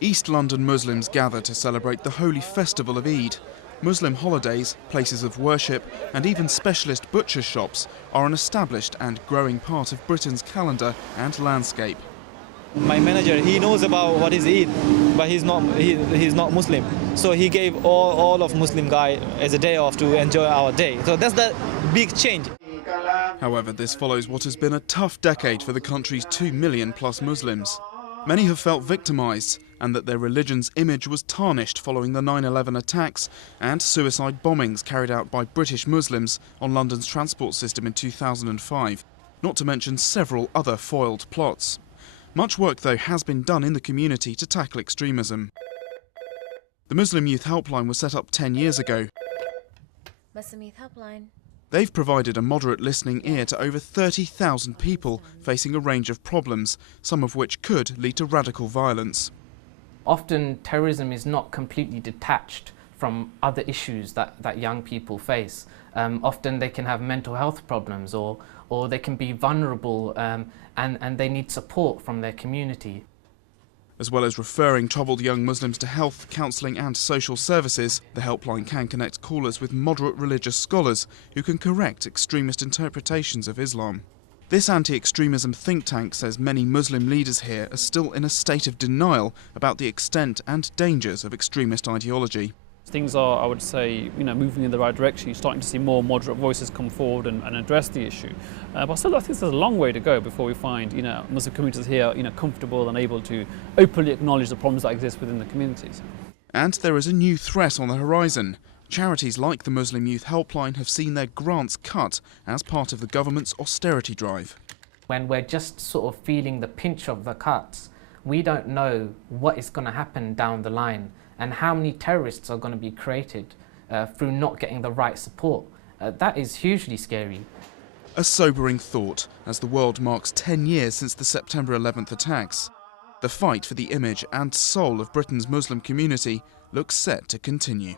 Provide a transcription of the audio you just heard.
East London Muslims gather to celebrate the holy festival of Eid. Muslim holidays, places of worship and even specialist butcher shops are an established and growing part of Britain's calendar and landscape. My manager, he knows about what is Eid, but he's not Muslim. So he gave all of Muslim guy as a day off to enjoy our day. So that's the big change. However, this follows what has been a tough decade for the country's 2 million plus Muslims. Many have felt victimised and that their religion's image was tarnished following the 9/11 attacks and suicide bombings carried out by British Muslims on London's transport system in 2005, not to mention several other foiled plots. Much work, though, has been done in the community to tackle extremism. The Muslim Youth Helpline was set up 10 years ago. Muslim Youth Helpline. They've provided a moderate listening ear to over 30,000 people facing a range of problems, some of which could lead to radical violence. Often terrorism is not completely detached from other issues that young people face. Often they can have mental health problems or they can be vulnerable and they need support from their community. As well as referring troubled young Muslims to health, counselling and social services, the helpline can connect callers with moderate religious scholars who can correct extremist interpretations of Islam. This anti-extremism think tank says many Muslim leaders here are still in a state of denial about the extent and dangers of extremist ideology. Things are, I would say, moving in the right direction. You're starting to see more moderate voices come forward and address the issue. But still, I think there's a long way to go before we find, Muslim communities here, comfortable and able to openly acknowledge the problems that exist within the communities. And there is a new threat on the horizon. Charities like the Muslim Youth Helpline have seen their grants cut as part of the government's austerity drive. When we're just sort of feeling the pinch of the cuts, we don't know what is going to happen down the line and how many terrorists are going to be created through not getting the right support. That is hugely scary. A sobering thought as the world marks 10 years since the September 11th attacks. The fight for the image and soul of Britain's Muslim community looks set to continue.